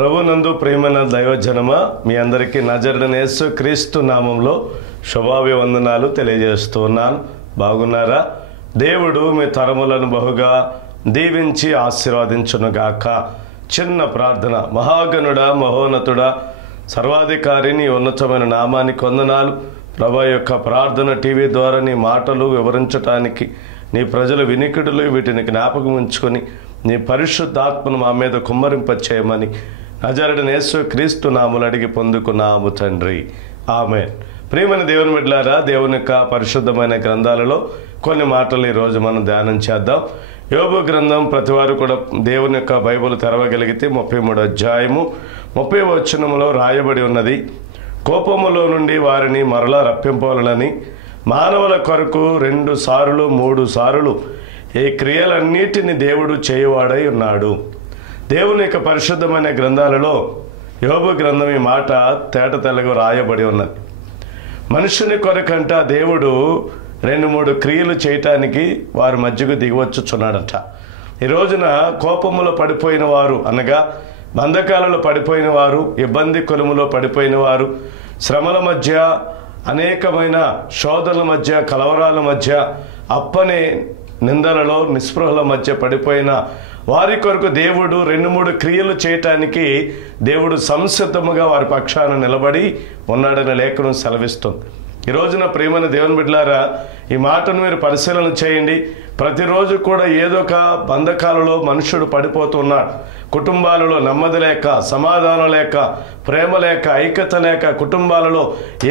ప్రభునందు ప్రియమైన దైవజనమ మీ అందరికీ నజరుడైన యేసు క్రీస్తు నామంలో శుభాభివందనాలు తెలియజేస్తూ ఉన్నాను. బాగున్నారా? దేవుడు మీ తరములను బహుగా దీవించి ఆశీర్వదించునుగాక. చిన్న ప్రార్థన. మహాగణుడా, మహోన్నతుడా, సర్వాధికారి, నీ ఉన్నతమైన నామానికి వందనాలు. ప్రభా యొక్క ప్రార్థన టీవీ ద్వారా నీ మాటలు వివరించటానికి నీ ప్రజల వినికిడులు వీటిని జ్ఞాపకం ఉంచుకొని నీ పరిశుద్ధాత్మను మా మీద కుమ్మరింపచేయమని నజరుడైన యేసు క్రీస్తు నామములో అడిగి పొందుకున్నాము తండ్రి, ఆమేన్. ప్రియమైన దేవుని బిడ్డలారా, దేవుని యొక్క పరిశుద్ధమైన గ్రంథాలలో కొన్ని మాటలు ఈరోజు మనం ధ్యానం చేద్దాం. యోబు గ్రంథం ప్రతివారు కూడా దేవుని యొక్క బైబిల్ తెరవగలిగితే 33వ అధ్యాయము 30వ వచనములో రాయబడి ఉన్నది. కోపములో నుండి వారిని మరలా రప్పింపవాలని మానవుల కొరకు 2 సారులు 3 సారులు ఈ క్రియలన్నిటిని దేవుడు చేయువాడై ఉన్నాడు. దేవుని యొక్క పరిశుద్ధమైన గ్రంథాలలో యోబు గ్రంథం ఈ మాట తేట తెల్లగా రాయబడి ఉన్నది. మనుషుని కొరకంట దేవుడు 2-3 క్రియలు చేయటానికి వారి మధ్యకు దిగివచ్చుచున్నాడట. ఈ రోజున కోపములో పడిపోయిన వారు, అనగా బంధకాలలో పడిపోయిన వారు, ఇబ్బంది కొలుములో పడిపోయిన వారు, శ్రమల మధ్య, అనేకమైన శోధనల మధ్య, కలవరాల మధ్య, అప్పనే నిందలలో నిస్పృహల మధ్య పడిపోయిన వారి కొరకు దేవుడు 2-3 క్రియలు చేయటానికి దేవుడు సంసిద్ధముగా వారి పక్షాన నిలబడి ఉన్నాడని లేఖనం సెలవిస్తుంది. ఈ రోజున ప్రియమైన దేవుని బిడ్డలారా, ఈ మాటను మీరు పరిశీలన చేయండి. ప్రతిరోజు కూడా ఏదో ఒక బంధకాలలో మనుషుడు పడిపోతున్నాడు. కుటుంబాలలో నెమ్మది లేక, సమాధానం లేక, ప్రేమ లేక, ఐక్యత లేక, కుటుంబాలలో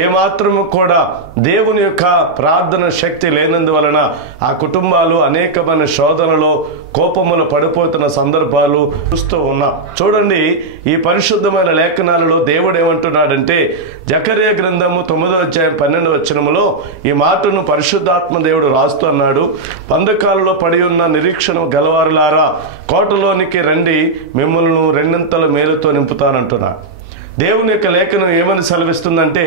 ఏమాత్రము కూడా దేవుని యొక్క ప్రార్థన శక్తి లేనందువలన ఆ కుటుంబాలు అనేకమైన శోధనలో, కోపములు పడిపోతున్న సందర్భాలు చూస్తూ ఉన్నాం. చూడండి, ఈ పరిశుద్ధమైన లేఖనాలలో దేవుడు ఏమంటున్నాడంటే, జకర్యా గ్రంథము 9వ అధ్యాయం 12వ వచనములో ఈ మాటను పరిశుద్ధాత్మ దేవుడు రాస్తూ అన్నాడు. బంధకాలలో పడి ఉన్న నిరీక్షణ గలవారులారా, కోటలోనికి రండి, మిమ్మల్ని 2 మేలుతో నింపుతానంటున్నాడు. దేవుని యొక్క లేఖనం ఏమని సెలవిస్తుందంటే,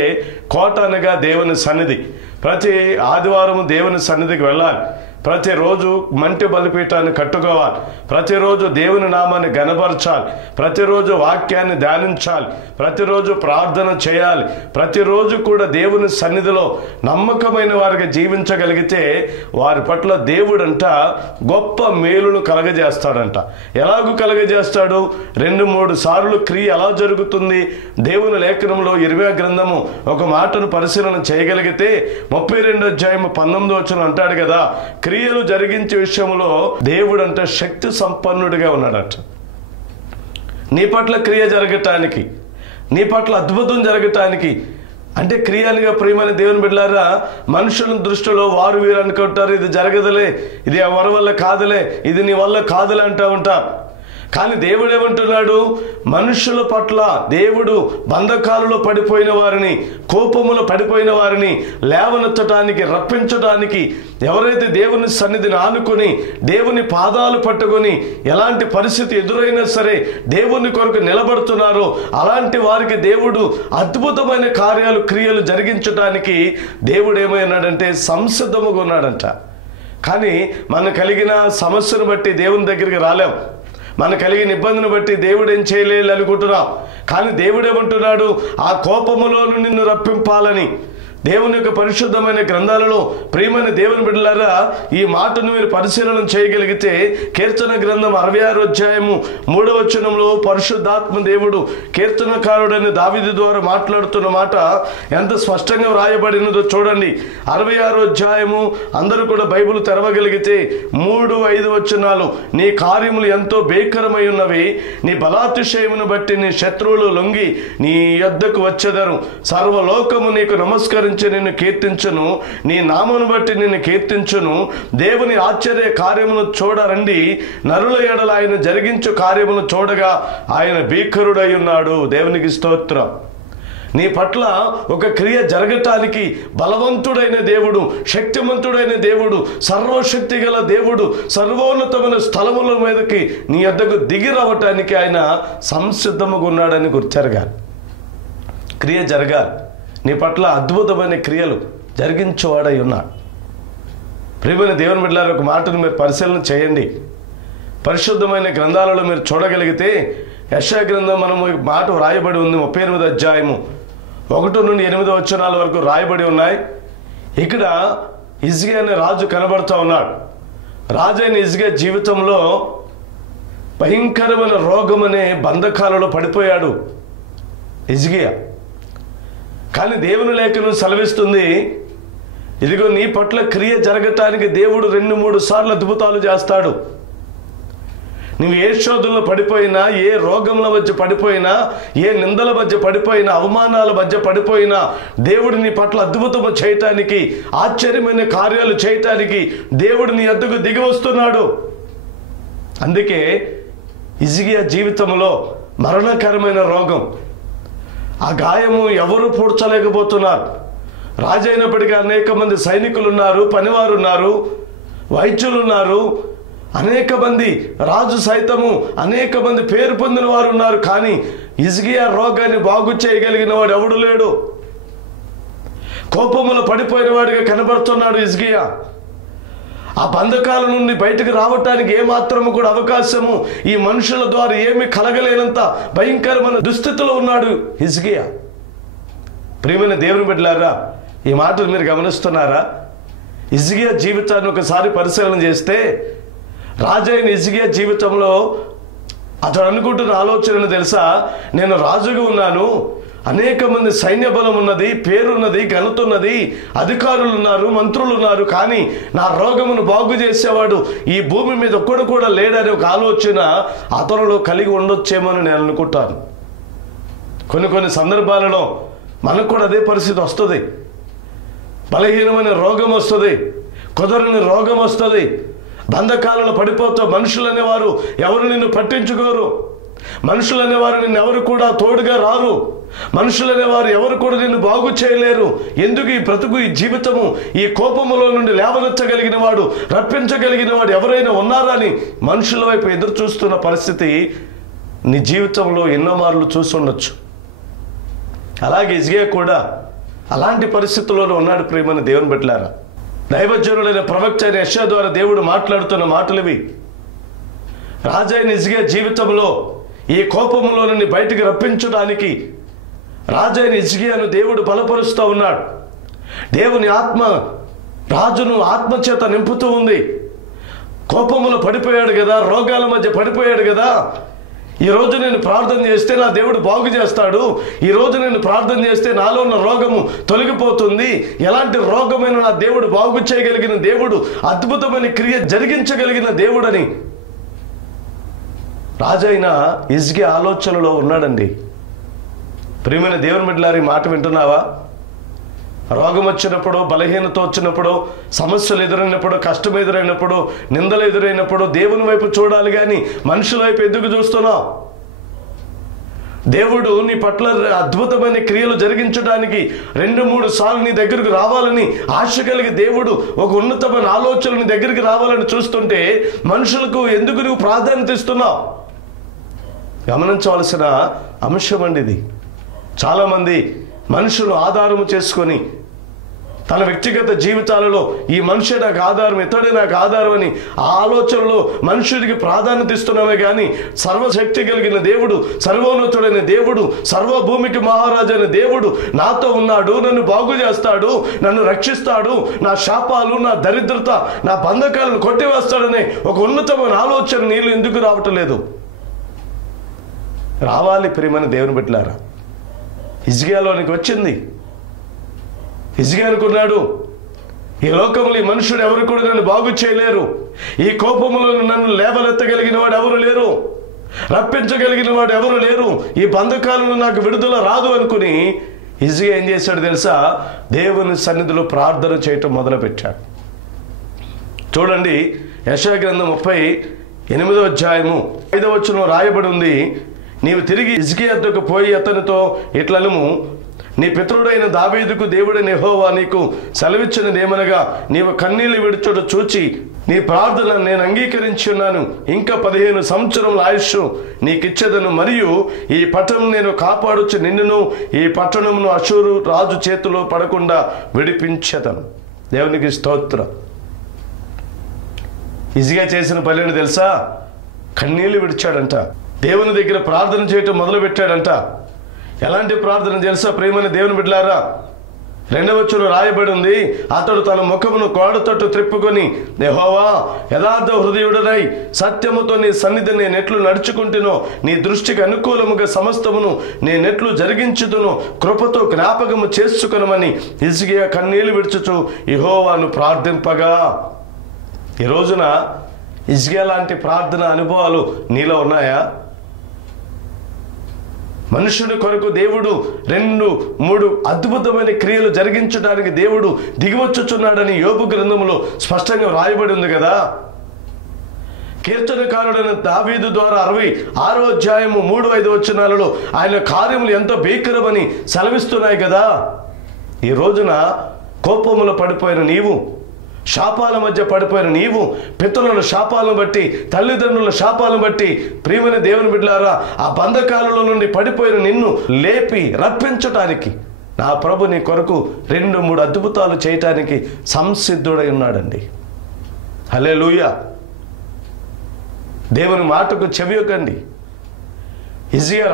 కోట అనగా దేవుని సన్నిధి. ప్రతి ఆదివారం దేవుని సన్నిధికి వెళ్ళాలి. ప్రతిరోజు మంటి బలిపీఠాన్ని కట్టుకోవాలి. ప్రతిరోజు దేవుని నామాన్ని గణపరచాలి. ప్రతిరోజు వాక్యాన్ని ధ్యానించాలి. ప్రతిరోజు ప్రార్థన చేయాలి. ప్రతిరోజు కూడా దేవుని సన్నిధిలో నమ్మకమైన వారికి జీవించగలిగితే వారి పట్ల దేవుడంట గొప్ప మేలును కలగజేస్తాడంట. ఎలాగూ కలగజేస్తాడు? 2-3 సార్లు క్రియ ఎలా జరుగుతుంది? దేవుని లేఖనంలో ఇర్మీయా గ్రంథము ఒక మాటను పరిశీలన చేయగలిగితే 32వ అధ్యాయం 19వ వచనం అంటాడు కదా, క్రియలు జరిగించే విషయంలో దేవుడంట శక్తి సంపన్నుడిగా ఉన్నాడట. నీ పట్ల క్రియ జరగటానికి, నీ పట్ల అద్భుతం జరగటానికి, అంటే క్రియలుగా ప్రియమైన దేవుని బిడ్డలారా, మనుషుల దృష్టిలో వారు వీరు అనుకుంటారు, ఇది జరగదులే, ఇది ఎవరి వల్ల కాదులే, ఇది నీ వల్ల కాదులే అంటూ ఉంటారు. కానీ దేవుడు ఏమంటున్నాడు? మనుషుల పట్ల దేవుడు బంధకాలలో పడిపోయిన వారిని, కోపములో పడిపోయిన వారిని లేవనెత్తడానికి, రప్పించడానికి, ఎవరైతే దేవుని సన్నిధిని ఆనుకొని దేవుని పాదాలు పట్టుకొని ఎలాంటి పరిస్థితి ఎదురైనా సరే దేవుని కొరకు నిలబడుతున్నారో అలాంటి వారికి దేవుడు అద్భుతమైన కార్యాలు, క్రియలు జరిగించడానికి దేవుడు ఏమైనాడంటే సంసిద్ధముగా ఉన్నాడంట. కానీ మనకు కలిగిన సమస్యను బట్టి దేవుని దగ్గరికి రాలేం. మన కలిగిన ఇబ్బందిని బట్టి దేవుడు ఏం చేయలేదు అనుకుంటున్నాం. కానీ దేవుడు ఏమంటున్నాడు? ఆ కోపములో నిన్ను రప్పింపాలని. దేవుని యొక్క పరిశుద్ధమైన గ్రంథాలలో ప్రియమైన దేవుని బిడ్డలారా, ఈ మాటను మీరు పరిశీలన చేయగలిగితే కీర్తన గ్రంథం 66వ అధ్యాయము 3వ వచనంలో పరిశుద్ధాత్మ దేవుడు కీర్తనకారుడైన దావీదు ద్వారా మాట్లాడుతున్న మాట ఎంత స్పష్టంగా వ్రాయబడినదో చూడండి. 66వ అధ్యాయము అందరూ కూడా బైబిల్ తెరవగలిగితే 3-5 వచనాలు, నీ కార్యములు ఎంతో భీకరమై ఉన్నవి, నీ బలాతిశయమును బట్టి నీ శత్రువులు లొంగి నీ యొద్దకు వచ్చెదరు, సర్వలోకము నీకు నమస్కరించి నిన్ను కీర్తించును, నీ నామమును బట్టి నిన్ను కీర్తించును, దేవుని ఆశ్చర్య కార్యమును చూడరండి, నరుల ఎడల ఆయన జరిగించు కార్యమును చూడగా ఆయన భీకరుడై ఉన్నాడు. దేవునికి స్తోత్రం. నీ పట్ల ఒక క్రియ జరగటానికి బలవంతుడైన దేవుడు, శక్తిమంతుడైన దేవుడు, సర్వశక్తి గల దేవుడు సర్వోన్నతమైన స్థలముల మీదకి నీ వద్దకు దిగి రావటానికి ఆయన సంసిద్ధముగా ఉన్నాడని గుర్తెరగాలి. క్రియ జరగాలి. నీ పట్ల అద్భుతమైన క్రియలు జరిగించేవాడై ఉన్నాడు. ప్రియమైన దేవుని బిడ్డలారా, ఒక మాటను మీరు పరిశీలన చేయండి. పరిశుద్ధమైన గ్రంథాలలో మీరు చూడగలిగితే యెషయా గ్రంథం మనము మాట రాయబడి ఉంది 38వ అధ్యాయము 1 నుండి 8 వచనాల వరకు రాయబడి ఉన్నాయి. ఇక్కడ హిజ్కియా అనే రాజు కనబడుతూ ఉన్నాడు. రాజైన హిజ్కియా జీవితంలో భయంకరమైన రోగం అనే బంధకాలలో పడిపోయాడు హిజ్కియా. కానీ దేవుని లేఖనం సెలవిస్తుంది, ఇదిగో నీ పట్ల క్రియ జరగటానికి దేవుడు 2-3 సార్లు అద్భుతాలు చేస్తాడు. నువ్వు ఏ శోధనలో పడిపోయినా, ఏ రోగంల మధ్య పడిపోయినా, ఏ నిందల మధ్య పడిపోయినా, అవమానాల మధ్య పడిపోయినా, దేవుడు నీ పట్ల అద్భుతము చేయటానికి, ఆశ్చర్యమైన కార్యాలు చేయటానికి దేవుడు నీ వద్దకు దిగి వస్తున్నాడు. అందుకే హిజ్కియా జీవితంలో మరణకరమైన రోగం, ఆ గాయము ఎవరు పూడ్చలేకపోతున్నారు. రాజైనప్పటికీ అనేక మంది సైనికులు ఉన్నారు, పనివారు ఉన్నారు, వైద్యులు ఉన్నారు, అనేక మంది రాజు సైతము అనేక మంది పేరు పొందిన వారు ఉన్నారు. కానీ హిజ్కియా రోగాన్ని బాగు చేయగలిగిన వాడు ఎవడు లేడు. కోపములో పడిపోయిన వాడిగా కనబడుతున్నాడు హిజ్కియా. ఆ బంధకాల నుండి బయటకు రావటానికి ఏమాత్రము కూడా అవకాశము ఈ మనుషుల ద్వారా ఏమీ కలగలేనంత భయంకరమైన దుస్థితిలో ఉన్నాడు హిజ్కియా. ప్రియమైన దేవుని బిడ్డలారా, ఈ మాటలు మీరు గమనిస్తున్నారా? హిజ్కియా జీవితాన్ని ఒకసారి పరిశీలన చేస్తే, రాజైన హిజ్కియా జీవితంలో అతడు అనుకుంటున్న ఆలోచనను తెలుసా? నేను రాజుగా ఉన్నాను, అనేక మంది సైన్య బలం ఉన్నది, పేరున్నది, ఘనత ఉన్నది, అధికారులు ఉన్నారు, మంత్రులు ఉన్నారు, కానీ నా రోగమును బాగు చేసేవాడు ఈ భూమి మీద ఒక్కడు కూడా లేడనే ఒక ఆలోచన అతనిలో కలిగి ఉండొచ్చేమని నేను అనుకుంటాను. కొన్ని సందర్భాలలో మనకు కూడా అదే పరిస్థితి వస్తుంది. బలహీనమైన రోగం వస్తుంది, కుదరని రోగం వస్తుంది, బంధకాలలో పడిపోతావు. మనుషులు అనేవారు ఎవరు నిన్ను పట్టించుకోరు, మనుషులు అనేవారు నిన్ను ఎవరు కూడా తోడుగా రారు, మనుషులు అనేవారు ఎవరు కూడా నిన్ను బాగు చేయలేరు. ఎందుకు ఈ బ్రతుకు, ఈ జీవితము, ఈ కోపములో నుండి లేవనెత్తగలిగిన వాడు, రప్పించగలిగిన వాడు ఎవరైనా ఉన్నారా అని మనుషుల వైపు ఎదురు చూస్తున్న పరిస్థితి నీ జీవితంలో ఎన్నో మార్లు చూస్తుండొచ్చు. అలాగే హిజ్కియా కూడా అలాంటి పరిస్థితుల్లో ఉన్నాడు. ప్రియమైన దేవుని బిడ్డలారా, దైవజనుడైన ప్రవక్త అయిన యెషయా ద్వారా దేవుడు మాట్లాడుతున్న మాటలు ఇవి. రాజైన హిజ్కియా జీవితంలో ఈ కోపములో నుండి బయటికి రప్పించడానికి రాజైన హిజ్కియాను దేవుడు బలపరుస్తూ ఉన్నాడు. దేవుని ఆత్మ రాజును ఆత్మచేత నింపుతూ ఉంది. కోపములో పడిపోయాడు కదా, రోగాల మధ్య పడిపోయాడు కదా, ఈరోజు నేను ప్రార్థన చేస్తే నా దేవుడు బాగు చేస్తాడు, ఈరోజు నేను ప్రార్థన చేస్తే నాలో ఉన్న రోగము తొలగిపోతుంది, ఎలాంటి రోగమైన నా దేవుడు బాగు చేయగలిగిన దేవుడు, అద్భుతమైన క్రియ జరిగించగలిగిన దేవుడని రాజైన హిజ్కియా ఆలోచనలో ఉన్నాడండి. ప్రియమైన దేవుని బిడ్డలారా, ఈ మాట వింటున్నావా? రోగం వచ్చినప్పుడు, బలహీనత వచ్చినప్పుడు, సమస్యలు ఎదురైనప్పుడు, కష్టం ఎదురైనప్పుడు, నిందలు ఎదురైనప్పుడు దేవుని వైపు చూడాలి కానీ మనుషుల వైపు ఎందుకు చూస్తున్నావు? దేవుడు నీ పట్ల అద్భుతమైన క్రియలు జరిగించడానికి 2-3 సార్లు నీ దగ్గరకు రావాలని ఆశ కలిగి దేవుడు ఒక ఉన్నతమైన ఆలోచన నీ దగ్గరికి రావాలని చూస్తుంటే మనుషులకు ఎందుకు నువ్వు ప్రాధాన్యత ఇస్తున్నావు? గమనించవలసిన అంశం అండి ఇది. చాలామంది మనుషులు ఆధారము చేసుకొని తన వ్యక్తిగత జీవితాలలో ఈ మనిషి నాకు ఆధారం, ఇతడే నాకు ఆధారం అని ఆ ఆలోచనలో మనుషుడికి ప్రాధాన్యత ఇస్తున్నామే కానీ సర్వశక్తి కలిగిన దేవుడు, సర్వోన్నతుడైన దేవుడు, సర్వభూమికి మహారాజు అయిన దేవుడు నాతో ఉన్నాడు, నన్ను బాగు చేస్తాడు, నన్ను రక్షిస్తాడు, నా శాపాలు, నా దరిద్రత, నా బంధకాలను కొట్టివేస్తాడనే ఒక ఉన్నతమైన ఆలోచన నీళ్ళు ఎందుకు రావటం లేదు? రావాలి ప్రియమైన దేవుని బిడ్డలారా. హిజ్కియాలోనికి వచ్చింది. హిజ్కియా అనుకున్నాడు, ఈ లోకంలో ఈ మనుషుడు ఎవరు కూడా నన్ను బాగు చేయలేరు, ఈ కోపములో నన్ను లేవలెత్తగలిగిన వాడు ఎవరు లేరు, రప్పించగలిగిన వాడు ఎవరు లేరు, ఈ బంధకాలను నాకు విడుదల రాదు అనుకుని హిజ్కియా ఏం చేశాడు తెలుసా? దేవుని సన్నిధిలో ప్రార్థన చేయటం మొదలుపెట్టాడు. చూడండి, యెషయా గ్రంథం 38వ అధ్యాయము 5వ వచనం రాయబడి ఉంది, నీవు తిరిగి హిజ్కియా వద్దకు పోయి అతనితో ఇట్లనుము, నీ పితరుడైన దావీదుకు దేవుడైన యెహోవా నీకు సెలవిచ్చినదేమనగా, నీవు కన్నీళ్లు విడుచుట చూచి నీ ప్రార్థన నేను అంగీకరించి ఉన్నాను, ఇంకా 15 సంవత్సరముల ఆయుష్ నీకిచ్చేదను, మరియు ఈ పట్టణం నేను కాపాడుచు నిన్నును ఈ పట్టణమును అషూరు రాజు చేతిలో పడకుండా విడిపించేదను. దేవునికి స్తోత్రం. హిజ్కియా చేసిన పనిని తెలుసా? కన్నీళ్లు విడిచాడంట. దేవుని దగ్గర ప్రార్థన చేయటం మొదలుపెట్టాడంట. ఎలాంటి ప్రార్థన తెలుసా ప్రియమైన దేవుని బిడ్డలారా? 2వ వచనంలో రాయబడి ఉంది, అతడు తన ముఖమును గోడ తట్టు త్రిప్పుకొని, యెహోవా, యథార్థ హృదయుడనై సత్యముతో నీ సన్నిధి నేనెట్లు నడుచుకుంటునో, నీ దృష్టికి అనుకూలముగా సమస్తమును నేనెట్లు జరిగించుదునో కృపతో జ్ఞాపకము చేసుకొనమని హిజ్కియా కన్నీళ్లు విడుచుచు యెహోవాను ప్రార్థింపగా. ఈ రోజున హిజ్కియా లాంటి ప్రార్థన అనుభవాలు నీలో ఉన్నాయా? మనుషుని కొరకు దేవుడు 2-3 అద్భుతమైన క్రియలు జరిగించడానికి దేవుడు దిగివచ్చుచున్నాడని యోబు గ్రంథంలో స్పష్టంగా రాయబడి ఉంది కదా. కీర్తనకారుడైన దావీదు ద్వారా 66వ అధ్యాయము 3-5 వచనాలలో ఆయన కార్యములు ఎంతో భీకరమని సెలవిస్తున్నాయి కదా. ఈ రోజున కోపములో పడిపోయిన నీవు, శాపాల మధ్య పడిపోయిన నీవు, పితరుల శాపాలను బట్టి, తల్లిదండ్రుల శాపాలను బట్టి, ప్రియమైన దేవుని బిడ్డలారా, ఆ బంధకాలలో నుండి పడిపోయిన నిన్ను లేపి రప్పించటానికి నా ప్రభు నీ కొరకు 2-3 అద్భుతాలు చేయటానికి సంసిద్ధుడై ఉన్నాడండి. హల్లెలూయా. దేవుని మాటకు చెవియొకండి. హిజ్కియా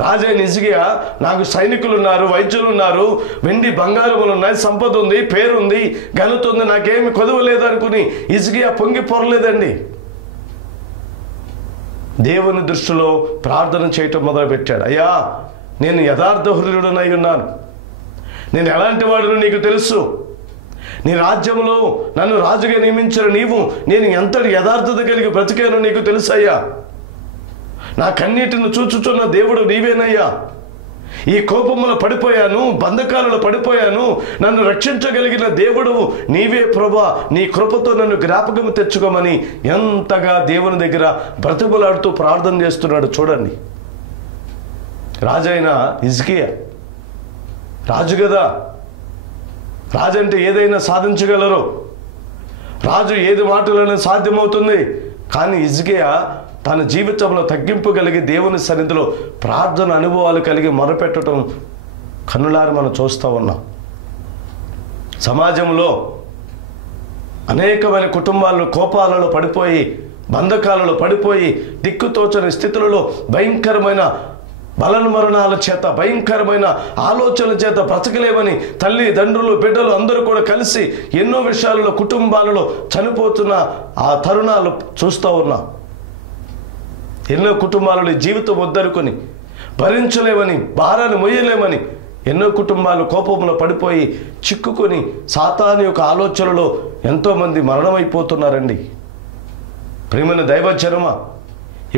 రాజైన హిజ్కియా, నాకు సైనికులు ఉన్నారు, వైద్యులు ఉన్నారు, వెండి బంగారములు ఉన్నాయి, సంపద ఉంది, పేరుంది, ఘనత ఉంది, నాకేమి కొదవలేదు అనుకుని హిజ్కియా పొంగి పొరలేదండి. దేవుని దృష్టిలో ప్రార్థన చేయటం మొదలుపెట్టాడు. అయ్యా, నేను యథార్థ హృదయుడనై ఉన్నాను, నేను ఎలాంటి వాడిని నీకు తెలుసు, నీ రాజ్యంలో నన్ను రాజుగా నియమించిన నీవు నేను ఎంతటి యథార్థత కలిగి బ్రతికానో నీకు తెలుసయ్యా. నా కన్నీటిని చూచుచున్న దేవుడు నీవేనయ్యా. ఈ కోపములో పడిపోయాను, బంధకాలలో పడిపోయాను, నన్ను రక్షించగలిగిన దేవుడు నీవే ప్రభువా, నీ కృపతో నన్ను జ్ఞాపకం తెచ్చుకోమని ఎంతగా దేవుని దగ్గర బ్రతిమలాడుతూ ప్రార్థన చేస్తున్నాడు చూడండి. రాజైన హిజ్కియా రాజు కదా. రాజు అంటే ఏదైనా సాధించగలరు, రాజు ఏది మాటలోనే సాధ్యమవుతుంది. కానీ హిజ్కియా తన జీవితంలో తగ్గింపు కలిగి దేవుని సన్నిధిలో ప్రార్థన అనుభవాలు కలిగి మొరపెట్టడం కన్నులారి మనం చూస్తూ ఉన్నాం. సమాజంలో అనేకమైన కుటుంబాలను కోపాలలో పడిపోయి, బంధకాలలో పడిపోయి, దిక్కుతోచని స్థితులలో భయంకరమైన బలన్మరణాల చేత, భయంకరమైన ఆలోచనల చేత బ్రతకలేమని తల్లిదండ్రులు, బిడ్డలు అందరూ కూడా కలిసి ఎన్నో విషయాలలో కుటుంబాలలో చనిపోతున్న ఆ తరుణాలు చూస్తూ ఉన్నాం. ఎన్నో కుటుంబాలలో జీవితం వద్దనుకొని భరించలేమని, భారాన్ని మొయ్యలేమని ఎన్నో కుటుంబాలు కోపంలో పడిపోయి చిక్కుకొని సాతాను యొక్క ఆలోచనలో ఎంతోమంది మరణమైపోతున్నారండి. ప్రియమైన దైవజనమా,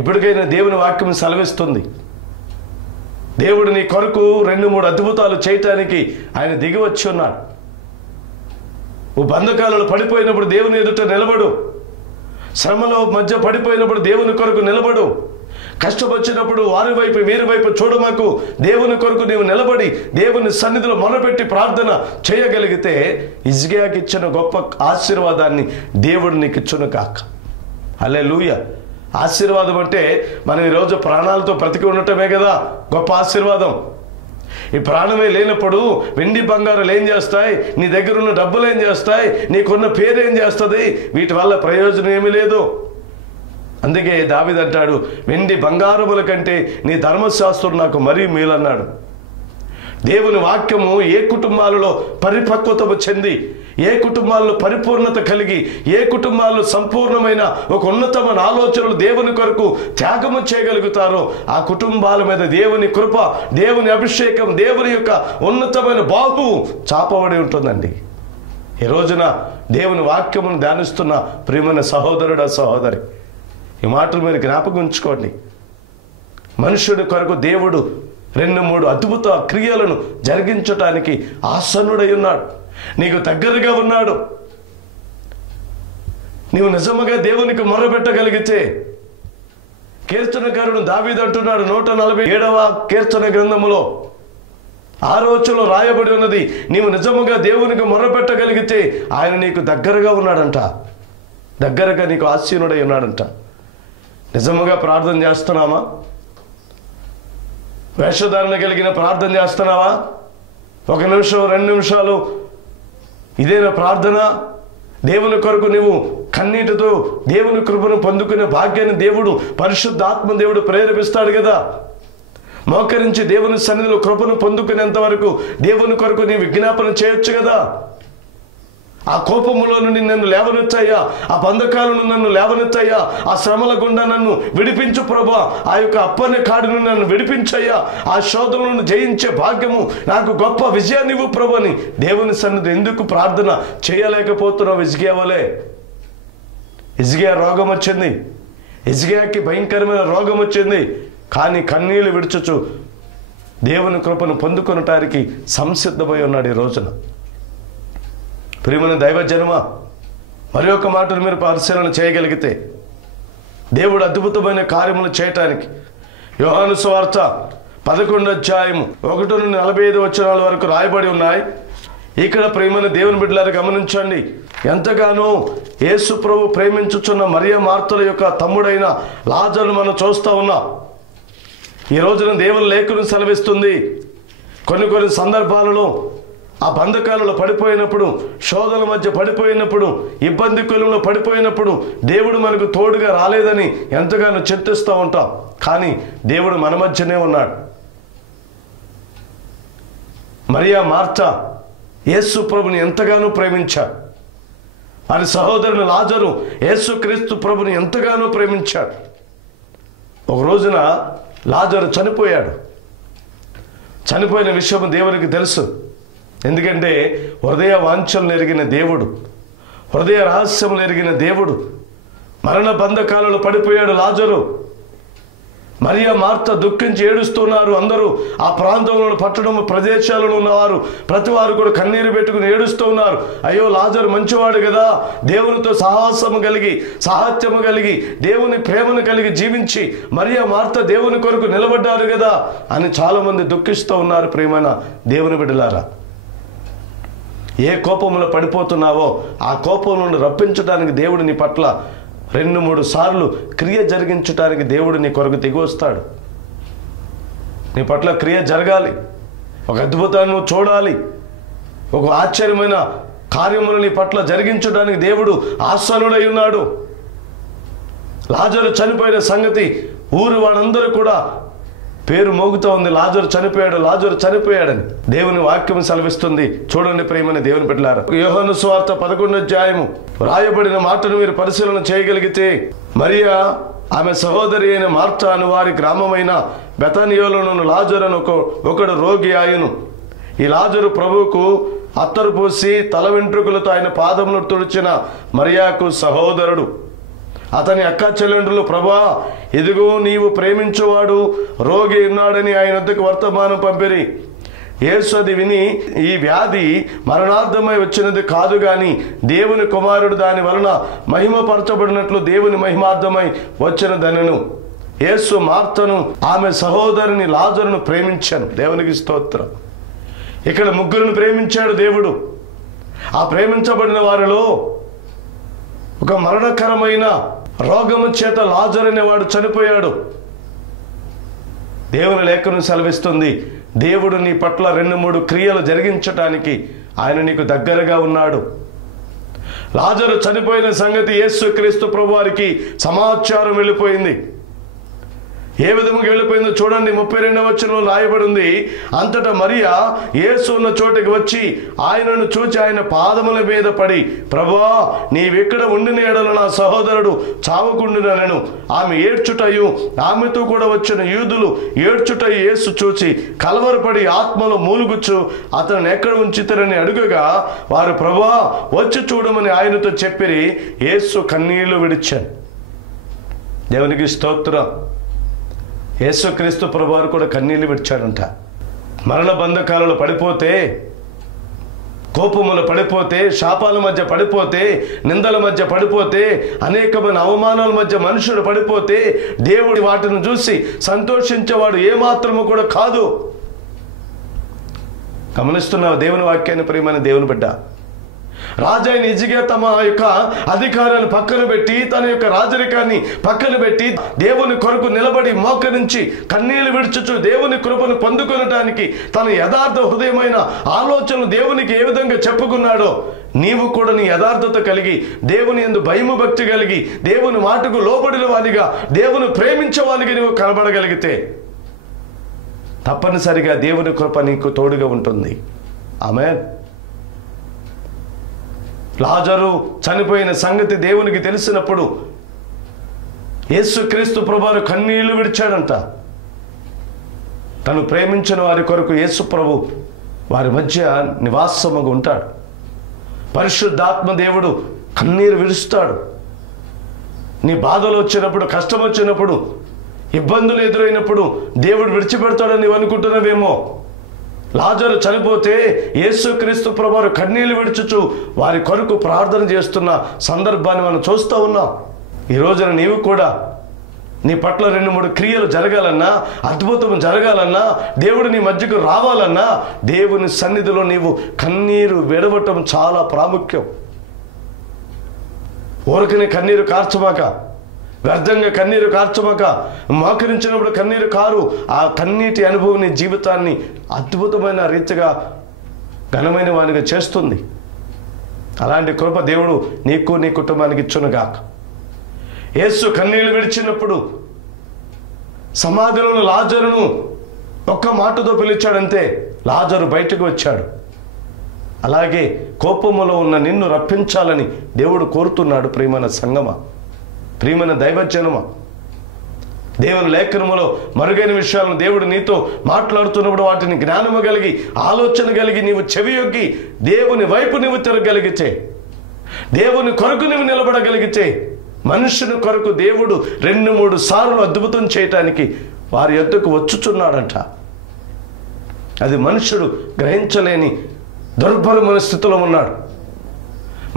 ఇప్పటికైనా దేవుని వాక్యం సెలవిస్తుంది. దేవుడు నీ కొరకు 2-3 అద్భుతాలు చేయటానికి ఆయన దిగి వచ్చి ఉన్నాడు. నువ్వు బంధకాలలో పడిపోయినప్పుడు దేవుని ఎదుట నిలబడు. శ్రమలో మధ్య పడిపోయినప్పుడు దేవుని కొరకు నిలబడు. కష్టపచ్చినప్పుడు వారి వైపు వీరి వైపు చూడమాకు. దేవుని కొరకు నీవు నిలబడి దేవుని సన్నిధిలో మొరపెట్టి ప్రార్థన చేయగలిగితే హిజ్కియాకి ఇచ్చిన గొప్ప ఆశీర్వాదాన్ని దేవుడు నీకు ఇచ్చును కాక. హల్లెలూయా. ఆశీర్వాదం అంటే మనం ఈరోజు ప్రాణాలతో బ్రతికి ఉండటమే కదా గొప్ప ఆశీర్వాదం. ఈ ప్రాణమే లేనప్పుడు వెండి బంగారాలు ఏం చేస్తాయి, నీ దగ్గర ఉన్న డబ్బులు ఏం చేస్తాయి, నీకున్న పేరు ఏం చేస్తుంది, వీటి వల్ల ప్రయోజనం ఏమీ లేదు. అందుకే దావీదు అంటాడు, వెండి బంగారముల కంటే నీ ధర్మశాస్త్రం నాకు మరీ మేలన్నాడు. దేవుని వాక్యము ఏ కుటుంబాలలో పరిపక్వతము చెంది, ఏ కుటుంబాల్లో పరిపూర్ణత కలిగి, ఏ కుటుంబాల్లో సంపూర్ణమైన ఒక ఉన్నతమైన ఆలోచనలు దేవుని కొరకు త్యాగము చేయగలుగుతారో ఆ కుటుంబాల మీద దేవుని కృప, దేవుని అభిషేకం, దేవుని యొక్క ఉన్నతమైన బాహువు చాపబడి ఉంటుందండి. ఈ రోజున దేవుని వాక్యమును ధ్యానిస్తున్న ప్రియమైన సహోదరుడా, సహోదరి, ఈ మాటలు మీరు జ్ఞాపకం ఉంచుకోండి. మనుషుడి కొరకు దేవుడు 2-3 అద్భుత క్రియలను జరిగించటానికి ఆసన్నుడై ఉన్నాడు. నీకు దగ్గరగా ఉన్నాడు. నీవు నిజముగా దేవునికి మొరపెట్టగలిగితే, కీర్తనకారుడు దావీదు అంటున్నాడు 147వ కీర్తన గ్రంథములో 6వ వచనంలో రాయబడి ఉన్నది, నీవు నిజముగా దేవునికి మొరపెట్టగలిగితే ఆయన నీకు దగ్గరగా ఉన్నాడంట, దగ్గరగా నీకు ఆసీనుడై ఉన్నాడంట. నిజముగా ప్రార్థన చేస్తున్నామా? వేషధారణ కలిగిన ప్రార్థన చేస్తున్నావా? 1 నిమిషం 2 నిమిషాలు ఇదేనా ప్రార్థన? దేవుని కొరకు నువ్వు కన్నీటితో దేవుని కృపను పొందుకునే భాగ్యాన్ని దేవుడు, పరిశుద్ధాత్మ దేవుడు ప్రేరేపిస్తాడు కదా. మోకరించి దేవుని సన్నిధిలో కృపను పొందుకునేంత వరకు దేవుని కొరకు నీ విజ్ఞాపన చేయొచ్చు కదా. ఆ కోపములో నుండి నన్ను లేవనెత్తయ్యా, ఆ బంధకాలను నన్ను లేవనెత్తయ్యా, ఆ శ్రమల గుండా నన్ను విడిపించు ప్రభా, ఆ యొక్క అప్పని కాడి నుండి నన్ను విడిపించయ్యా, ఆ శోధనలను జయించే భాగ్యము నాకు గొప్ప విజయాన్ని ఇవ్వు ప్రభు అని దేవుని సన్నిధి ఎందుకు ప్రార్థన చేయలేకపోతున్నావు? హిజ్కియా హిజ్కియా రోగం వచ్చింది, హిజ్కియాకి భయంకరమైన రోగం వచ్చింది, కానీ కన్నీళ్లు విడుచుచు దేవుని కృపను పొందుకొనటానికి సంసిద్ధమై ఉన్నాడు. ఈ రోజున ప్రియమైన దైవజనమ, మరి ఒక మాటను మీరు పరిశీలన చేయగలిగితే దేవుడు అద్భుతమైన కార్యములు చేయటానికి యోహాను సువార్త 11వ అధ్యాయము 1 నుండి 45 వచనాల వరకు రాయబడి ఉన్నాయి. ఇక్కడ ప్రియమైన దేవుని బిడ్డలారా గమనించండి. ఎంతగానో యేసు ప్రభు ప్రేమించుచున్న మరియా మార్తల యొక్క తమ్ముడైన లాజరును మనం చూస్తూ ఉన్నాం. ఈ రోజున దేవుని లేఖను సెలవిస్తుంది, కొన్ని సందర్భాలలో ఆ బంధకాలలో పడిపోయినప్పుడు, శోధనల మధ్య పడిపోయినప్పుడు, ఇబ్బందికులలో పడిపోయినప్పుడు దేవుడు మనకు తోడుగా రాలేదని ఎంతగానో చింతిస్తూ ఉంటాం. కానీ దేవుడు మన మధ్యనే ఉన్నాడు. మరియా మార్త యేసు ప్రభుని ఎంతగానో ప్రేమించాడు. వారి సహోదరుని లాజరు యేసు క్రీస్తు ప్రభుని ఎంతగానో ప్రేమించాడు. ఒక రోజున లాజరు చనిపోయాడు. చనిపోయిన విషయం దేవునికి తెలుసు. ఎందుకంటే హృదయ వాంఛలను ఎరిగిన దేవుడు, హృదయ రహస్యములు ఎరిగిన దేవుడు. మరణ బంధకాలలో పడిపోయాడు లాజరు. మరియా మార్త దుఃఖించి ఏడుస్తున్నారు. అందరూ ఆ ప్రాంతంలో, పట్టణం ప్రదేశాలలో ఉన్నవారు ప్రతి వారు కూడా కన్నీరు పెట్టుకుని ఏడుస్తూ ఉన్నారు. అయ్యో, లాజరు మంచివాడు కదా, దేవునితో సాహసము కలిగి, సాహత్యము కలిగి, దేవుని ప్రేమను కలిగి జీవించి మరియా మార్త దేవుని కొరకు నిలబడ్డారు కదా అని చాలామంది దుఃఖిస్తూ ఉన్నారు. ప్రియమైన దేవుని బిడ్డలారా, ఏ కోపంలో పడిపోతున్నావో ఆ కోపం నుండి రప్పించడానికి దేవుడు నీ పట్ల 2-3 సార్లు క్రియ జరిగించడానికి దేవుడు నీ కొరకు దిగి వస్తాడు. నీ పట్ల క్రియ జరగాలి, ఒక అద్భుతాన్ని నువ్వు చూడాలి, ఒక ఆశ్చర్యమైన కార్యములు నీ పట్ల జరిగించడానికి దేవుడు ఆసనుడై ఉన్నాడు. లాజరు చనిపోయిన సంగతి ఊరు వాడందరూ కూడా పేరు మోగుతూ ఉంది. లాజరు చనిపోయాడు, లాజరు చనిపోయాడని దేవుని వాక్యం సెలవిస్తుంది. చూడండి ప్రియమైన దేవుని బిడ్డలారా, యోహాను సువార్త 11వ అధ్యాయము రాయబడిన మాటను మీరు పరిశీలన చేయగలిగితే, మరియా ఆమె సహోదరి అయిన మార్త అను వారి గ్రామమైన బెతనియోలోను లాజరు అని ఒకడు రోగి ఆయను. ఈ లాజరు ప్రభువుకు అత్తరు పూసి తల వెంట్రుకలతో ఆయన పాదములు తుడిచిన మరియాకు సహోదరుడు. అతని అక్క చెల్లెండ్రులు, ప్రభా, ఇదిగో నీవు ప్రేమించువాడు రోగి ఉన్నాడని ఆయన వద్దకు వర్తమానం పంపిరి. యేసు అది విని, ఈ వ్యాధి మరణార్థమై వచ్చినది కాదు గాని దేవుని కుమారుడు దాని వలన మహిమపరచబడినట్లు దేవుని మహిమార్థమై వచ్చినదనెను. యేసు మార్తను ఆమె సహోదరుని లాజరును ప్రేమించాను. దేవునికి స్తోత్రం. ఇక్కడ ముగ్గురిని ప్రేమించాడు దేవుడు. ఆ ప్రేమించబడిన వారిలో ఒక మరణకరమైన రోగము చేత లాజరు అనేవాడు చనిపోయాడు. దేవుని లేఖను సెలవిస్తుంది, దేవుడు నీ పట్ల 2-3 క్రియలు జరిగించటానికి ఆయన నీకు దగ్గరగా ఉన్నాడు. లాజరు చనిపోయిన సంగతి యేసు క్రీస్తు ప్రభువారికి సమాచారం వెళ్ళిపోయింది. ఏ విధంగా వెళ్ళిపోయిందో చూడండి. 32వ వచనంలో రాయబడి ఉంది, అంతటా మరియా యేసు ఉన్న చోటికి వచ్చి ఆయనను చూచి ఆయన పాదముల మీద పడి, ప్రభువా, నీవెక్కడ ఉండిన ఎడల నా సహోదరుడు చావకుండుననెను. ఆమె ఏడ్చుటయు ఆమెతో కూడా వచ్చిన యూదులు ఏడ్చుటయు యేసు చూచి కలవరపడి ఆత్మలో మూలుగుచ్చు అతను ఎక్కడ ఉంచితరని అడుగగా, వారు ప్రభువా వచ్చి చూడమని ఆయనతో చెప్పిరి. యేసు కన్నీళ్లు విడిచాను. దేవునికి స్తోత్రం. యేసుక్రీస్తు ప్రభువారు కూడా కన్నీళ్లు విడిచాడంట. మరణ బంధకాలలో పడిపోతే, కోపములు పడిపోతే, శాపాల మధ్య పడిపోతే, నిందల మధ్య పడిపోతే, అనేకమైన అవమానాల మధ్య మనుషులు పడిపోతే దేవుడి వాటిని చూసి సంతోషించేవాడు ఏమాత్రము కూడా కాదు. గమనిస్తున్నావు దేవుని వాక్యాన్ని ప్రియమైన దేవుని బిడ్డ? రాజైన హిజ్కియా తమ యొక్క అధికారాన్ని పక్కన పెట్టి, తన యొక్క రాజరికాన్ని పక్కన పెట్టి దేవుని కొరకు నిలబడి మోకరించి కన్నీళ్లు విడుచుచు దేవుని కృపను పొందుకొనటానికి తన యథార్థ హృదయమైన ఆలోచనలు దేవునికి ఏ విధంగా చెప్పుకున్నాడో, నీవు కూడా నీ యథార్థత కలిగి, దేవుని యందు భయము భక్తి కలిగి, దేవుని మాటకు లోబడిన వానిగా, దేవుని ప్రేమించే వానిగా నువ్వు కనబడగలిగితే తప్పనిసరిగా దేవుని కృప నీకు తోడుగా ఉంటుంది. ఆమేన్. లాజరు చనిపోయిన సంగతి దేవునికి తెలిసినప్పుడు యేసుక్రీస్తు ప్రభువు కన్నీళ్లు విడిచాడంట. తను ప్రేమించిన వారి కొరకు యేసు ప్రభు వారి మధ్య నివాసముగా ఉంటాడు. పరిశుద్ధాత్మ దేవుడు కన్నీరు విడుస్తాడు. నీ బాధలు వచ్చినప్పుడు, కష్టం వచ్చినప్పుడు, ఇబ్బందులు ఎదురైనప్పుడు దేవుడు విడిచిపెడతాడని నీవు అనుకుంటున్నావేమో. లాజరు చనిపోతే యేసుక్రీస్తు ప్రభువు కన్నీళ్లు విడుచుచు వారి కొరకు ప్రార్థన చేస్తున్న సందర్భాన్ని మనం చూస్తూ ఉన్నాం. ఈ రోజున నీవు కూడా నీ పట్ల 2-3 క్రియలు జరగాలన్నా, అద్భుతం జరగాలన్నా, దేవుడు నీ మధ్యకు రావాలన్నా దేవుని సన్నిధిలో నీవు కన్నీరు విడవటం చాలా ప్రాముఖ్యం. ఊరకనే కన్నీరు కార్చమాక, వ్యర్థంగా కన్నీరు కార్చమాక, మోకరించినప్పుడు కన్నీరు కారు. ఆ కన్నీటి అనుభవం నీ జీవితాన్ని అద్భుతమైన రీతిగా ఘనమైన వానిగా చేస్తుంది. అలాంటి కృప దేవుడు నీకు నీ కుటుంబానికి ఇచ్చునుగాక. యేసు కన్నీళ్లు విడిచినప్పుడు సమాధిలోని లాజరును ఒక్క మాటతో పిలిచాడంతే, లాజరు బయటకు వచ్చాడు. అలాగే కోపములో ఉన్న నిన్ను రప్పించాలని దేవుడు కోరుతున్నాడు. ప్రియమైన సంగమా, ప్రియమైన దైవజనమా, దేవుని లేఖనములో మరుగైన విషయాలను దేవుడు నీతో మాట్లాడుతున్నప్పుడు వాటిని జ్ఞానము కలిగి, ఆలోచన కలిగి, నీవు చెవియొగ్గి దేవుని వైపు నీవు తిరగలిగితే, దేవుని కొరకు నీవు నిలబడగలిగితే, మనుషుని కొరకు దేవుడు 2-3 సార్లు అద్భుతం చేయటానికి వారి యొద్దకు వచ్చుచున్నాడంట. అది మనుషుడు గ్రహించలేని దుర్భరమైన స్థితిలో ఉన్నాడు.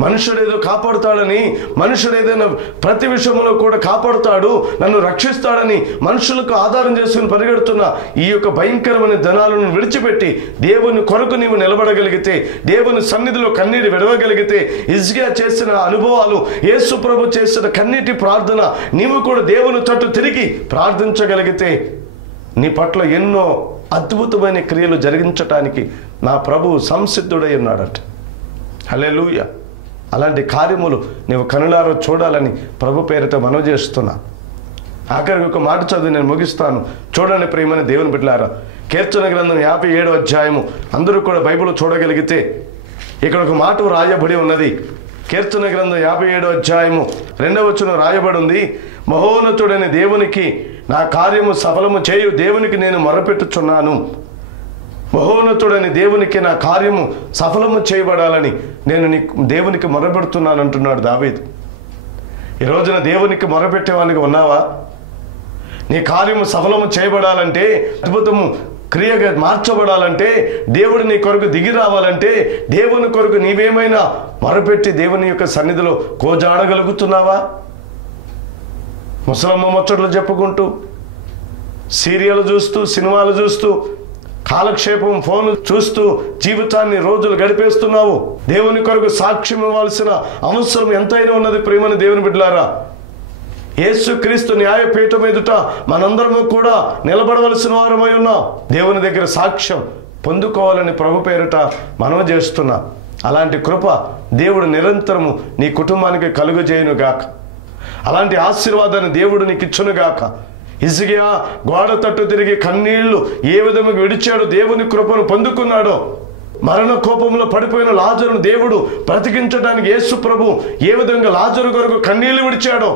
మనుషుడు ఏదో కాపాడుతాడని, మనుషుడు ఏదైనా ప్రతి విషయంలో కూడా కాపాడుతాడు, నన్ను రక్షిస్తాడని మనుషులకు ఆధారం చేసుకుని పరిగెడుతున్న ఈ యొక్క భయంకరమైన ధనాలను విడిచిపెట్టి దేవుని కొరకు నీవు నిలబడగలిగితే, దేవుని సన్నిధిలో కన్నీరు విడవగలిగితే, హిజ్కియా చేసిన అనుభవాలు, యేసు ప్రభు చేసిన కన్నీటి ప్రార్థన నీవు కూడా దేవుని తట్టు తిరిగి ప్రార్థించగలిగితే నీ పట్ల ఎన్నో అద్భుతమైన క్రియలు జరిగించటానికి నా ప్రభువు సంసిద్ధుడై ఉన్నాడట. హల్లెలూయా. అలాంటి కార్యములు నీవు కనులారో చూడాలని ప్రభు పేరుతో మనవి చేస్తున్నా. ఆఖరికి ఒక మాట చదివి నేను ముగిస్తాను. చూడండి ప్రియమైన దేవుని బిడ్డలారా, కీర్తన గ్రంథం 57వ అధ్యాయము. అందరూ కూడా బైబిల్ చూడగలిగితే ఇక్కడ ఒక మాట రాయబడి ఉన్నది. కీర్తన గ్రంథం 57వ అధ్యాయము 2వ వచనం రాయబడి ఉంది. మహోన్నతుడైన దేవునికి నా కార్యము సఫలము చేయు దేవునికి నేను మొరపెట్టుచున్నాను. మహోన్నతుడని దేవునికి నా కార్యము సఫలము చేయబడాలని నేను దేవునికి మొరపెడుతున్నాను అంటున్నాడు దావీదు. ఈ రోజున దేవునికి మొరపెట్టేవానికి ఉన్నావా? నీ కార్యము సఫలము చేయబడాలంటే, అద్భుతము క్రియగా మార్చబడాలంటే, దేవుడు నీ కొరకు దిగి రావాలంటే, దేవుని కొరకు నీవేమైనా మొరపెట్టి దేవుని యొక్క సన్నిధిలో కోజాడగలుగుతున్నావా? ముసలమ్మ ముచ్చట్లు చెప్పుకుంటూ, సీరియల్ చూస్తూ, సినిమాలు చూస్తూ, కాలక్షేపం ఫోన్లు చూస్తూ జీవితాన్ని రోజులు గడిపేస్తున్నావు. దేవుని కొరకు సాక్ష్యం ఇవ్వాల్సిన అవసరం ఎంతైనా ఉన్నది. ప్రియమైన దేవుని బిడ్డలారా, యేసుక్రీస్తు న్యాయపీఠం ఎదుట మనందరము కూడా నిలబడవలసిన వారమై ఉన్నాం. దేవుని దగ్గర సాక్ష్యం పొందుకోవాలని ప్రభు పేరిట మనవి చేస్తున్నా. అలాంటి కృప దేవుడు నిరంతరము నీ కుటుంబానికి కలుగజేయునుగాక. అలాంటి ఆశీర్వాదాన్ని దేవుడు నీకు ఇచ్చునుగాక. హిజ్కియా గోడ తట్టు తిరిగి కన్నీళ్లు ఏ విధంగా విడిచాడో, దేవుని కృపను పొందుకున్నాడో, మరణ కోపంలో పడిపోయిన లాజరును దేవుడు బ్రతికించడానికి యేసు ప్రభు ఏ విధంగా లాజరు కొరకు కన్నీళ్లు విడిచాడో,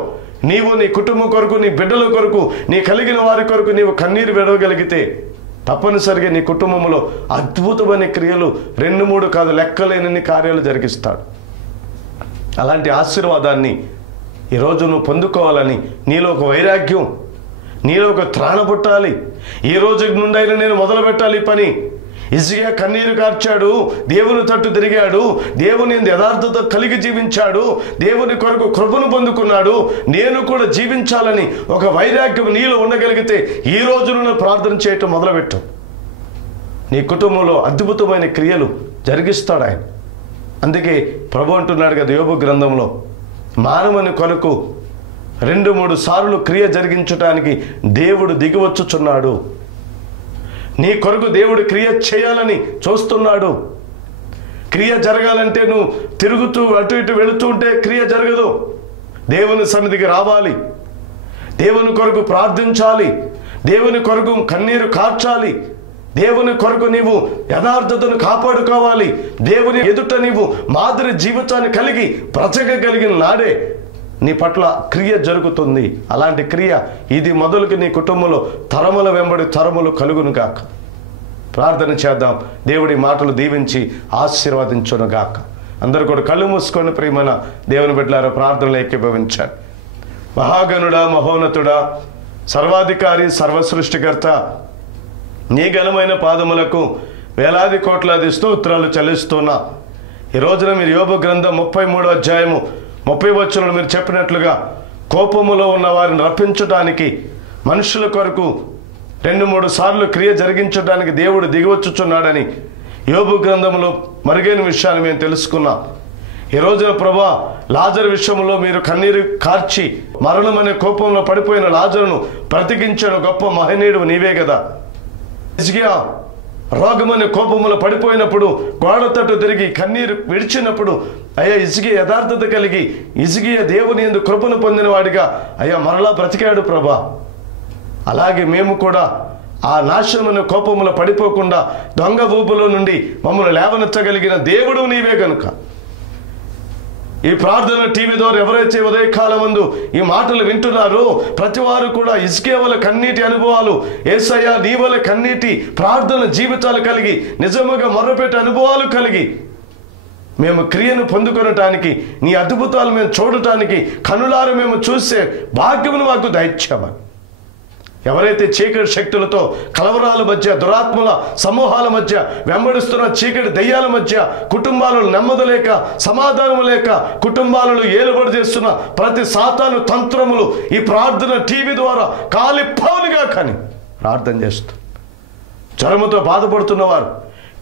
నీవు నీ కుటుంబం కొరకు, నీ బిడ్డల కొరకు, నీ కలిగిన వారి కొరకు నీవు కన్నీరు విడవగలిగితే తప్పనిసరిగా నీ కుటుంబంలో అద్భుతమైన క్రియలు 2-3 కాదు, లెక్కలేనన్ని కార్యాలు జరిగిస్తాడు. అలాంటి ఆశీర్వాదాన్ని ఈరోజు నువ్వు పొందుకోవాలని నీలో ఒక వైరాగ్యం, నీలో ఒక త్రాణ పుట్టాలి. ఈ రోజు నుండి అయినా నేను మొదలు పెట్టాలి ఈ పని. హిజ్కియా కన్నీరు కార్చాడు, దేవుని తట్టు తిరిగాడు, దేవుని యథార్థత కలిగి జీవించాడు, దేవుని కొరకు కృపను పొందుకున్నాడు. నేను కూడా జీవించాలని ఒక వైరాగ్యం నీలో ఉండగలిగితే ఈ రోజు నుండి ప్రార్థన చేయటం మొదలుపెట్టు. నీ కుటుంబంలో అద్భుతమైన క్రియలు జరిగిస్తాడు ఆయన. అందుకే ప్రభు అంటున్నాడు కదా యోబు గ్రంథంలో, మానవుని కొరకు 2-3 సార్లు క్రియ జరిగించటానికి దేవుడు దిగివచ్చుచున్నాడు. నీ కొరకు దేవుడు క్రియ చేయాలని చూస్తున్నాడు. క్రియ జరగాలంటే నువ్వు తిరుగుతూ అటు ఇటు వెళుతూ ఉంటే క్రియ జరగదు. దేవుని సన్నిధికి రావాలి, దేవుని కొరకు ప్రార్థించాలి, దేవుని కొరకు కన్నీరు కార్చాలి, దేవుని కొరకు నీవు యథార్థతను కాపాడుకోవాలి, దేవుని ఎదుట నీవు మాదిరి జీవితాన్ని కలిగి బ్రతకగలిగిన నాడే నీ పట్ల క్రియ జరుగుతుంది. అలాంటి క్రియ ఇది మొదలుకి నీ కుటుంబంలో తరముల వెంబడి తరములు కలుగును గాక. ప్రార్థన చేద్దాం. దేవుడి మాటలు దీవించి ఆశీర్వదించును గాక. అందరూ కూడా కళ్ళు మూసుకొని ప్రియమైన దేవుని బిడ్డలారా ప్రార్థనలు ఏకీభవించారు. మహాగణుడా, మహోన్నతుడా, సర్వాధికారి, సర్వసృష్టికర్త, నీ ఘనమైన పాదములకు వేలాది కోట్లాది స్తోత్రాలు చెల్లిస్తున్నా. ఈ రోజున మీరు యోబు గ్రంథం 33వ అధ్యాయము 30వ వచనంలో మీరు చెప్పినట్లుగా కోపములో ఉన్న వారిని రప్పించడానికి, మనుషుల కొరకు 2-3 సార్లు క్రియ జరిగించడానికి దేవుడు దిగివచ్చుచున్నాడని యోబు గ్రంథంలో మరుగైన విషయాన్ని మేము తెలుసుకున్నాం. ఈ రోజున ప్రభా, లాజరు విషయంలో మీరు కన్నీరు కార్చి మరణం అనే కోపంలో పడిపోయిన లాజరును బ్రతికించిన గొప్ప మహనీయుడు నీవే కదా. హిజ్కియా రోగమనే కోపములో పడిపోయినప్పుడు గోడ తట్టు తిరిగి కన్నీరు విడిచినప్పుడు అయ్యా హిజ్కియా యథార్థత కలిగి హిజ్కియా దేవుని యందు కృపను పొందిన వాడిగా అయ్యా మరలా బ్రతికాడు ప్రభా. అలాగే మేము కూడా ఆ నాశనమైన కోపములో పడిపోకుండా దొంగ ఊపులో నుండి మమ్మల్ని లేవనెత్తగలిగిన దేవుడు నీవే కనుక ఈ ప్రార్థన టీవీ ద్వారా ఎవరైతే ఉదయకాలం ముందు ఈ మాటలు వింటున్నారో ప్రతి వారు కూడా హిజ్కియా వలె కన్నీటి అనుభవాలు, యేసయ్యా నీ వలె కన్నీటి ప్రార్థన జీవితాలు కలిగి నిజముగా మొర్రపెట్టే అనుభవాలు కలిగి మేము క్రియను పొందుకొనటానికి, నీ అద్భుతాలు మేము చూడటానికి కనులారు మేము చూసే భాగ్యమును మాకు దయచేయమని. ఎవరైతే చీకటి శక్తులతో కలవరాల మధ్య, దురాత్మల సమూహాల మధ్య, వెంబడిస్తున్న చీకటి దయ్యాల మధ్య కుటుంబాలను నెమ్మది లేక, సమాధానం లేక కుటుంబాలను ఏలుబడి చేస్తున్న ప్రతి సాతాను తంత్రములు ఈ ప్రార్థన టీవీ ద్వారా కాలిపోవునుగా కానీ ప్రార్థన చేస్తూ, జ్వరముతో బాధపడుతున్నవారు,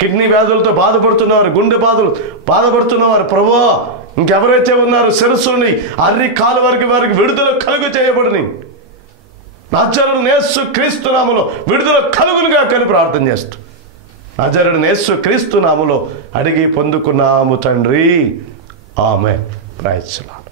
కిడ్నీ వ్యాధులతో బాధపడుతున్నవారు, గుండె బాధపడుతున్నవారు ప్రభువా, ఇంకెవరైతే ఉన్నారు శిరస్సుని అర్రి కాలు వరకు వారికి విడుదల కలుగు చేయబడిని నజరుడైన యేసు క్రీస్తు నామములో విడుదల కలుగునుగా కానీ ప్రార్థన చేస్తూ నజరుడైన యేసు క్రీస్తు నామములో అడిగి పొందుకున్నాము తండ్రి. ఆమేన్. Praise the lord.